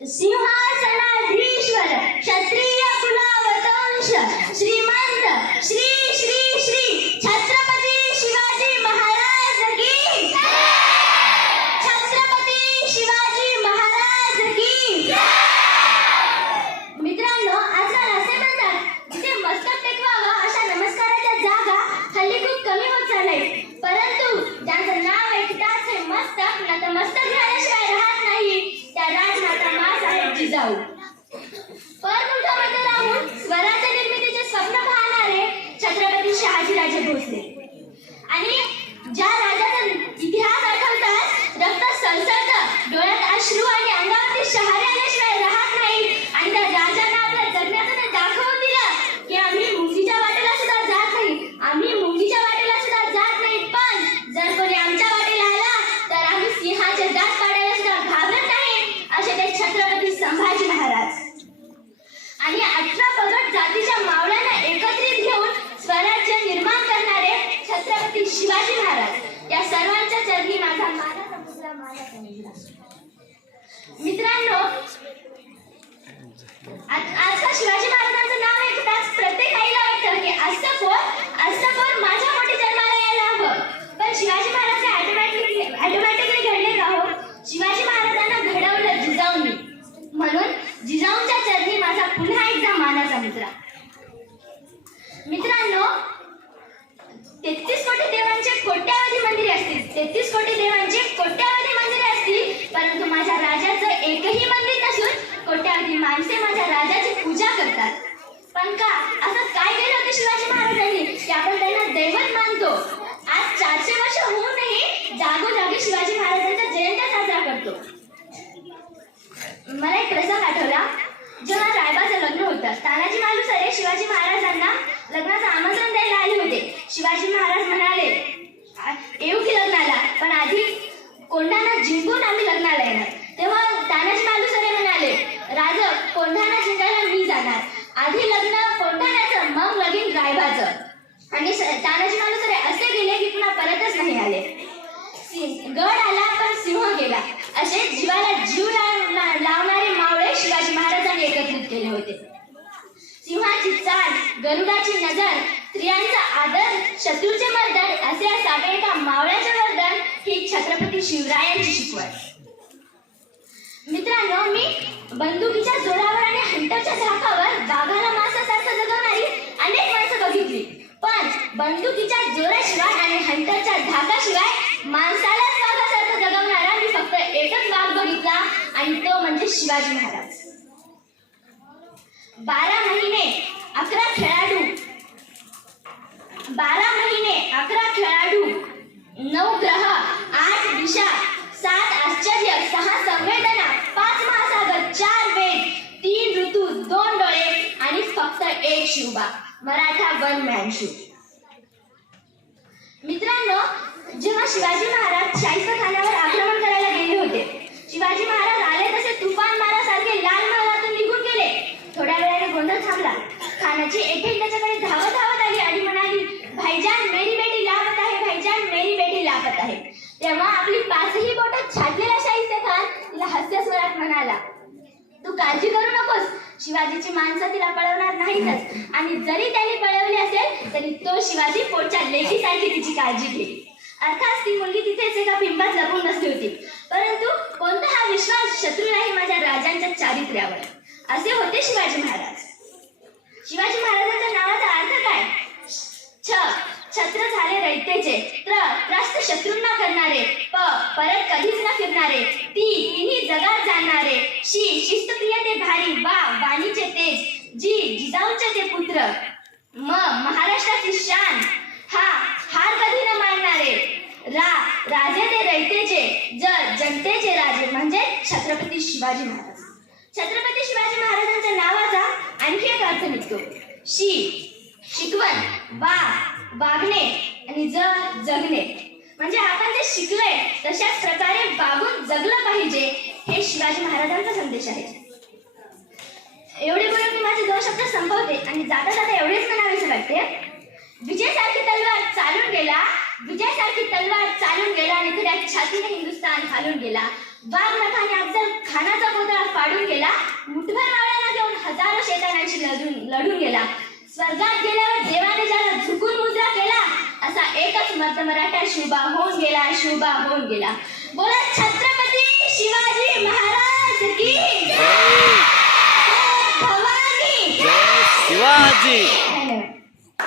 सिंहासनाधीश्वर क्षत्रिय कुलावतंश श्रीमंत श्री श्री श्री छत्रपती शिवाजी महाराज की छत्रपती शिवाजी महाराज की मित्रांनो, आजकाल असे म्हणतात जिथे मस्तक टेकवावं अशा नमस्काराच्या जागा हल्ली खूप कमी होत चालल्या, परंतु ज्यांचं नाव ऐकताच हे मस्तक नतमस्तक झाल्याशिवाय राहत नाही त्या राजमाता माँसाहेब जिजाऊ. परमुलुखामध्ये राहून स्वराज्य निर्मितीचे स्वप्न पाहणारे छत्रपती शहाजीराजे भोसले आणि ज्या राजाचा इतिहास आठवताच रक्त सळसळतं, डोळ्यात अश्रू आणि अंगावरती शहारे आल्याशिवाय राहत नाही. आणि त्या राजांना आपल्या जगण्याचं दाखवून दिलं की आम्ही मुंगीच्या वाटेला सुद्धा जात नाही, आम्ही मुंगीच्या वाटेला सुद्धा जात नाही, पण जर कोणी आमच्या वाटेला आला तर आम्ही सिंहाचे दात काढायला सुद्धा घाबरत नाही, असे ते छत्रपती संभाजी महाराज. आणि 18 पगड जातीच्या मावळ्यांना एकत्रित घेऊन स्वराज्य निर्माण करणारे छत्रपती शिवाजी महाराज. या सर्वांच्या चरणी माझा मानाचा मुजरा, मानाचा मुजरा. मित्रांनो, आजकाल शिवाजी महाराजांचं नाव ऐकताच प्रत्येक आईला वाटतं की असं कोण माझ्या मोठी जन्माला यायला हवं. पण शिवाजी महाराज ऑटोमॅटिकली घडले का हो? शिवाजी महाराजांना घडवलं जिजाऊंनी, म्हणून जिजाऊंच्या चरणी माझा पुन्हा एकदा मानाचा मुजरा. मित्रांनो, 33 कोटी देवांचे कोट्यावधी मंदिरे असतील, 33 कोटी देवांचे कोट्यावधी मंदिरे असतील, परंतु माझ्या राजाचं एकही मंदिर नसून कोट्यावधी माणसे माझ्या राजाची पूजा करतात. पण का असं काय केलं होतं शिवाजी महाराजांनी की आपण त्यांना दैवत मानतो? आज 400 वर्ष होऊनही जागोजागी शिवाजी महाराजांच्या जयंत्या साजरा करतो. मला एक प्रसंग आठवला. जेव्हा रायबाचं लग्न होतं, तानाजी मालुसरे शिवाजी महाराजांना लग्नाचं आमंत्रण द्यायला आले होते. शिवाजी महाराज म्हणाले, येऊ की लग्नाला, पण आधी कोंढाणा जिंकून आम्ही लग्नाला येणार. तेव्हा तानाजी मालुसरे म्हणाले, राज, कोंढाणा जिंकायला मी जाणार, आधी लग्न कोंढाण्याचं, मग लगीन रायबाचं. आणि तानाजी मालुसरे असे गेले की पुन्हा परतच नाही आले. गड आला पण सिंह गेला, असे जीवाला जीव लावणारे मावळे शिवाजी महाराजांनी एकत्रित केले होते. सिंहाची चाल, गरुडाची नजर, स्त्रियांचा आदर, शत्रूचे मर्दन, असे या साध्या एका मावळ्याचे वर्णन ही छत्रपती शिवरायांची शिकवण. मित्रांनो, मी बंदुकीच्या जोरावर आणि हंटरच्या धाकावर वाघाला मांसासारखं जगवणारी अनेक माणसं बघितली, पण बंदुकीच्या जोराशिवाय आणि हंटरच्या धाकाशिवाय माणसालाच वाघासारखं जगवणारा मी फक्त एकच वाघ बघितला, आणि तो म्हणजे शिवाजी महाराज. 12 महिने 11 खेळाडू, 12 महिने 11 खेळाडू, 9 ग्रह, 8 दिशा, 7 आश्चर्य, 6 संवेदना, 5 महासागर, 4 वेद, 3 ऋतू, 2 डोळे आणि फक्त एक Shivba, Maratha one man show. मित्रांनो, जेव्हा शिवाजी महाराज शाहिस्तेखानावर आक्रमण करायला गेले होते, शिवाजी महाराज आले तसे तुफान मारासारखे लाल महालातून निघून गेले. थोड्या वेळाने गोंधळ थांबला. खानाची एकही त्याच्याकडे धावत आली आणि म्हणाली, भाईजान मेरी बेटी लापत आहे, भाईजान मेरी बेटी लापत आहे. तेव्हा आपली 5ही बोटं छाटलेला शाहिस्तेखान तिला हास्यस्वरात म्हणाला, तू काळजी करू नकोस, शिवाजीची माणसं तिला पळवणार नाहीतच, आणि जरी त्यांनी पळवली असेल तरी तो शिवाजी पोटच्या लेकीसारखी तिची काळजी घेईल. अर्थात ती मुलगी तिथेच एका पिंपात लपून बसली होती, परंतु कोणता हा विश्वास शत्रू नाही माझ्या राजांच्या चारित्र्यावर. असे होते शिवाजी महाराज. शिवाजी महाराजांच्या नावाचा अर्थ काय? छत्र झाले रयतेचे, त्रस्त शत्रूंना करणारे, परत कधीच न फिरणारे, तिन्ही जगात जाणणारे, शिस्तप्रिय ते भारी, वाणीचे तेज, जिजाऊचे ते पुत्र, महाराष्ट्राची शान, हार कधी न मानणारे, राजे ते रयतेचे, जनतेचे राजे म्हणजे छत्रपती शिवाजी महाराज. छत्रपती शिवाजी महाराजांच्या नावाचा आणखी एक अर्थ निघतो. शिकवण, वागणे आणि जगणे, म्हणजे आपण जे शिकलोय तशाच प्रकारे वागून जगलं पाहिजे, हे शिवाजी महाराजांचा संदेश आहे. एवढे बोलून मी माझे 2 शब्द संपवते आणि जाता जाता एवढेच म्हणावेसे वाटते, विजयासारखी तलवार चालून गेला, विजयासारखी तलवार चालून गेला आणि खऱ्या छातीने हिंदुस्थान हालून गेला. वाघ नखाने अफजल खानाचा पुतळा काढून गेला, मुठभर मावळ्यांना घेऊन हजारो शैतानांशी लढून गेला. स्वर्गात गेल्यावर देवाने ज्याला झुकून मुजरा केला, असा एकच मराठा शिवबा होऊन गेला, शिवबा होऊन गेला. बोला छत्रपती शिवाजी महाराज की जय. भवानी शिवाजी.